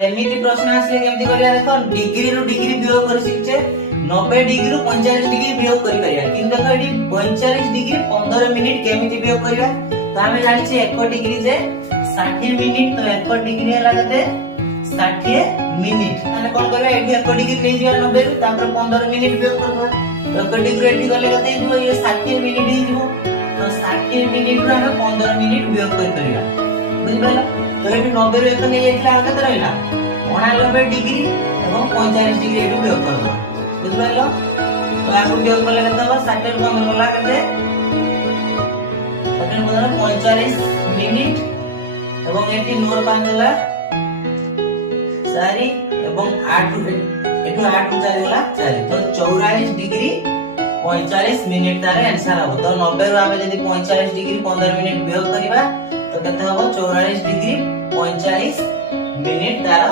एमिति प्रश्न आसले केमति करिया देखो डिग्री रु डिग्री वियोग कर सिखचे 90 डिग्री रु 45 डिग्री वियोग करि परिया किंतु देखो एडी 45 डिग्री 15 मिनिट केमिति वियोग करिया तो हमें जानि छे 1 डिग्री जे 60 मिनिट तो 1 डिग्री हला कते 60 मिनिट माने कोन करबा एडी 1 डिग्री ले जिया 90 रु तापर 15 मिनिट वियोग करबा तो 1 डिग्री एडी गले कते हिजो ये 60 मिनिट हिजो तो 60 मिनिट रु हमें 15 मिनिट वियोग करि परिया बुझि पाला तो एटू 90 रे तो नहीं आइतला आगे रहला 89 डिग्री एवं 45 डिग्री एटू वियोग कर दो बुझ पाइलो तो आगु वियोग करले कते हो 60 रे 15 होला कते 60 रे 15 45 मिनिट एवं एटी नोर पांदला 4 एवं 8 एटू 8 उ 4 होला 4 तो 44 डिग्री 45 मिनिट तारे आंसर हो तो 90 रो आमे जदी 45 डिग्री 15 मिनिट वियोग करबा तो कते हो 44 डिग्री 45 मिनिट तारा